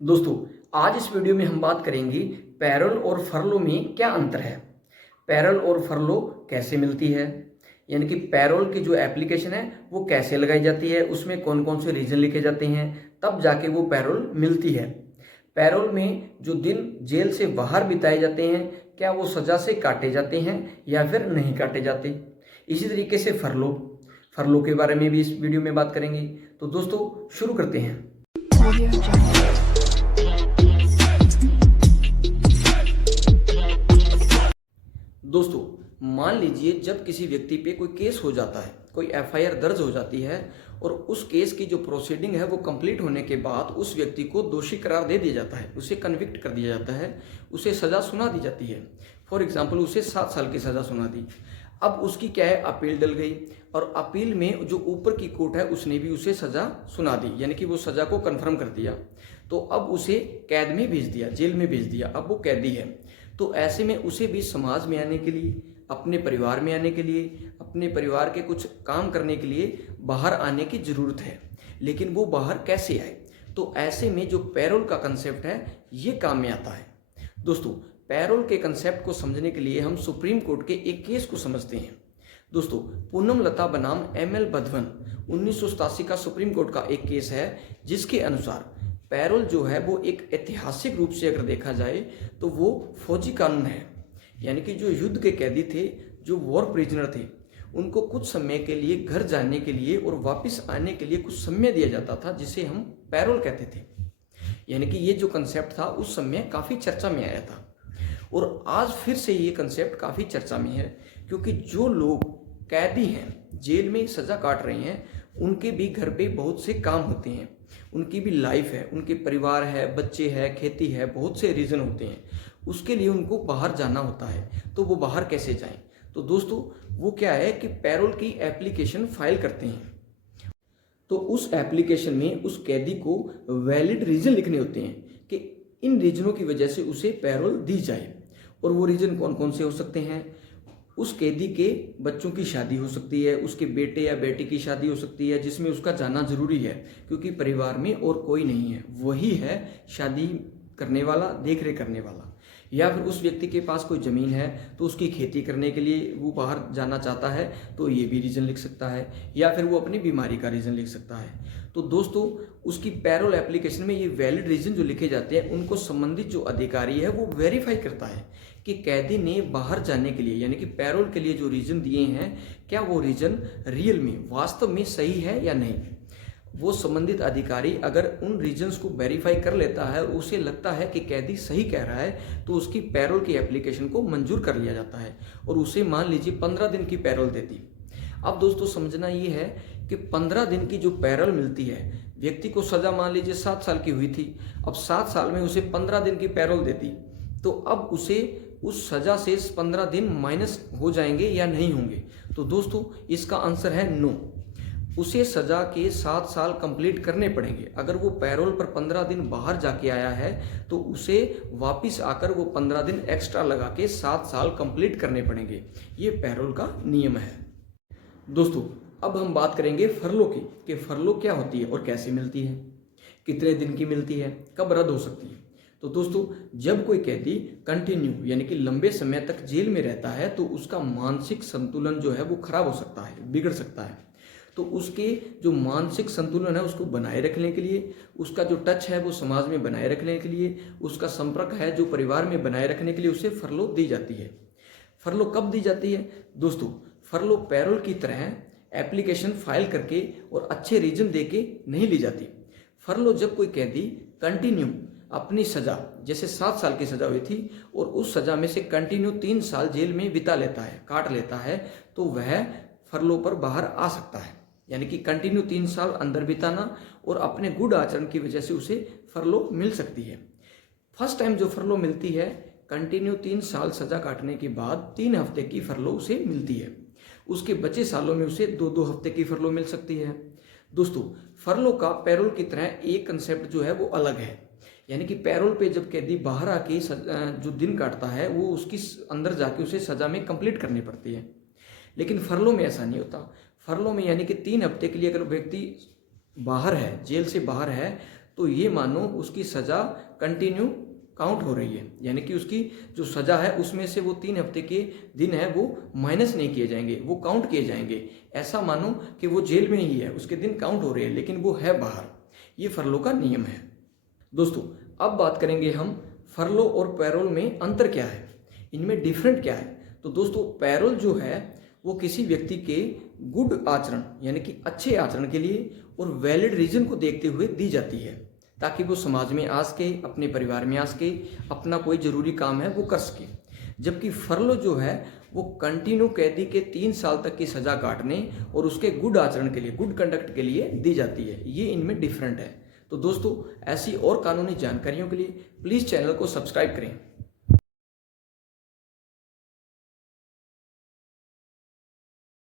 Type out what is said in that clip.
दोस्तों, आज इस वीडियो में हम बात करेंगे पैरोल और फरलो में क्या अंतर है। पैरोल और फरलो कैसे मिलती है, यानी कि पैरोल की जो एप्लीकेशन है वो कैसे लगाई जाती है, उसमें कौन कौन से रीजन लिखे जाते हैं, तब जाके वो पैरोल मिलती है। पैरोल में जो दिन जेल से बाहर बिताए जाते हैं, क्या वो सजा से काटे जाते हैं या फिर नहीं काटे जाते। इसी तरीके से फरलो फरलो के बारे में भी इस वीडियो में बात करेंगे। तो दोस्तों शुरू करते हैं। दोस्तों, मान लीजिए जब किसी व्यक्ति पे कोई केस हो जाता है, कोई एफआईआर दर्ज हो जाती है और उस केस की जो प्रोसीडिंग है वो कंप्लीट होने के बाद उस व्यक्ति को दोषी करार दे दिया जाता है, उसे कन्विक्ट कर दिया जाता है, उसे सज़ा सुना दी जाती है। फॉर एग्जाम्पल उसे 7 साल की सज़ा सुना दी। अब उसकी क्या है, अपील डल गई और अपील में जो ऊपर की कोर्ट है उसने भी उसे सज़ा सुना दी, यानी कि वो सज़ा को कन्फर्म कर दिया। तो अब उसे कैद में भेज दिया, जेल में भेज दिया, अब वो कैदी है। तो ऐसे में उसे भी समाज में आने के लिए, अपने परिवार में आने के लिए, अपने परिवार के कुछ काम करने के लिए बाहर आने की ज़रूरत है। लेकिन वो बाहर कैसे आए, तो ऐसे में जो पैरोल का कंसेप्ट है ये काम में आता है। दोस्तों, पैरोल के कंसेप्ट को समझने के लिए हम सुप्रीम कोर्ट के एक केस को समझते हैं। दोस्तों, पूनम लता बनाम एमएल बधवन 1987 का सुप्रीम कोर्ट का एक केस है, जिसके अनुसार पैरोल जो है वो एक ऐतिहासिक रूप से अगर देखा जाए तो वो फौजी कानून है। यानी कि जो युद्ध के कैदी थे, जो वॉर प्रिजनर थे, उनको कुछ समय के लिए घर जाने के लिए और वापस आने के लिए कुछ समय दिया जाता था, जिसे हम पैरोल कहते थे। यानी कि ये जो कंसेप्ट था उस समय काफ़ी चर्चा में आया था और आज फिर से ये कंसेप्ट काफ़ी चर्चा में है, क्योंकि जो लोग कैदी हैं, जेल में सज़ा काट रहे हैं, उनके भी घर पे बहुत से काम होते हैं, उनकी भी लाइफ है, उनके परिवार है, बच्चे हैं, खेती है, बहुत से रीज़न होते हैं। उसके लिए उनको बाहर जाना होता है, तो वो बाहर कैसे जाएं। तो दोस्तों, वो क्या है कि पैरोल की एप्लीकेशन फाइल करते हैं। तो उस एप्लीकेशन में उस कैदी को वैलिड रीज़न लिखने होते हैं कि इन रीजनों की वजह से उसे पैरोल दी जाए। और वो रीज़न कौन कौन से हो सकते हैं। उस कैदी के बच्चों की शादी हो सकती है, उसके बेटे या बेटी की शादी हो सकती है, जिसमें उसका जाना जरूरी है क्योंकि परिवार में और कोई नहीं है, वही है शादी करने वाला, देख रेख करने वाला। या फिर उस व्यक्ति के पास कोई ज़मीन है तो उसकी खेती करने के लिए वो बाहर जाना चाहता है, तो ये भी रीज़न लिख सकता है। या फिर वो अपनी बीमारी का रीज़न लिख सकता है। तो दोस्तों, उसकी पैरोल एप्लीकेशन में ये वैलिड रीज़न जो लिखे जाते हैं, उनको संबंधित जो अधिकारी है वो वेरीफाई करता है कि कैदी ने बाहर जाने के लिए, यानी कि पैरोल के लिए जो रीज़न दिए हैं, क्या वो रीज़न रियल में, वास्तव में सही है या नहीं। वो संबंधित अधिकारी अगर उन रीजन्स को वेरीफाई कर लेता है और उसे लगता है कि कैदी सही कह रहा है, तो उसकी पैरोल की एप्लीकेशन को मंजूर कर लिया जाता है और उसे मान लीजिए 15 दिन की पैरोल देती। अब दोस्तों समझना ये है कि 15 दिन की जो पैरोल मिलती है, व्यक्ति को सज़ा मान लीजिए 7 साल की हुई थी, अब 7 साल में उसे 15 दिन की पैरोल देती, तो अब उसे उस सज़ा से 15 दिन माइनस हो जाएंगे या नहीं होंगे। तो दोस्तों, इसका आंसर है नो। उसे सज़ा के 7 साल कंप्लीट करने पड़ेंगे। अगर वो पैरोल पर 15 दिन बाहर जाके आया है तो उसे वापस आकर वो 15 दिन एक्स्ट्रा लगा के 7 साल कंप्लीट करने पड़ेंगे। ये पैरोल का नियम है। दोस्तों, अब हम बात करेंगे फरलो की, कि फरलो क्या होती है और कैसे मिलती है, कितने दिन की मिलती है, कब रद्द हो सकती है। तो दोस्तों, जब कोई कैदी कंटिन्यू यानी कि लंबे समय तक जेल में रहता है तो उसका मानसिक संतुलन जो है वो खराब हो सकता है, बिगड़ सकता है। तो उसके जो मानसिक संतुलन है उसको बनाए रखने के लिए, उसका जो टच है वो समाज में बनाए रखने के लिए, उसका संपर्क है जो परिवार में बनाए रखने के लिए उसे फरलो दी जाती है। फरलो कब दी जाती है दोस्तों? फरलो पैरोल की तरह एप्लीकेशन फाइल करके और अच्छे रीजन दे के नहीं ली जाती। फरलो जब कोई कैदी कंटिन्यू अपनी सज़ा, जैसे 7 साल की सज़ा हुई थी और उस सज़ा में से कंटिन्यू 3 साल जेल में बिता लेता है, काट लेता है, तो वह फरलो पर बाहर आ सकता है। यानी कि कंटिन्यू 3 साल अंदर बिताना और अपने गुड आचरण की वजह से उसे फरलो मिल सकती है। फर्स्ट टाइम जो फरलो मिलती है, कंटिन्यू 3 साल सजा काटने के बाद 3 हफ्ते की फरलो उसे मिलती है। उसके बचे सालों में उसे 2-2 हफ्ते की फरलो मिल सकती है। दोस्तों, फरलो का पैरोल की तरह एक कंसेप्ट जो है वो अलग है। यानी कि पैरोल पे जब कैदी बाहर आके जो दिन काटता है वो उसकी अंदर जाके उसे सजा में कंप्लीट करनी पड़ती है। लेकिन फरलो में ऐसा नहीं होता। फरलो में यानी कि 3 हफ्ते के लिए अगर व्यक्ति बाहर है, जेल से बाहर है, तो ये मानो उसकी सज़ा कंटिन्यू काउंट हो रही है, यानी कि उसकी जो सज़ा है उसमें से वो 3 हफ्ते के दिन है वो माइनस नहीं किए जाएंगे, वो काउंट किए जाएंगे। ऐसा मानो कि वो जेल में ही है, उसके दिन काउंट हो रहे हैं लेकिन वो है बाहर। ये फरलो का नियम है। दोस्तों अब बात करेंगे हम फरलो और पैरोल में अंतर क्या है, इनमें डिफरेंट क्या है। तो दोस्तों पैरोल जो है वो किसी व्यक्ति के गुड आचरण यानी कि अच्छे आचरण के लिए और वैलिड रीजन को देखते हुए दी जाती है, ताकि वो समाज में आ सके, अपने परिवार में आ सके, अपना कोई ज़रूरी काम है वो कर सके। जबकि फरलो जो है वो कंटिन्यू कैदी के 3 साल तक की सज़ा काटने और उसके गुड आचरण के लिए, गुड कंडक्ट के लिए दी जाती है। ये इनमें डिफरेंट है। तो दोस्तों ऐसी और कानूनी जानकारियों के लिए प्लीज़ चैनल को सब्सक्राइब करें।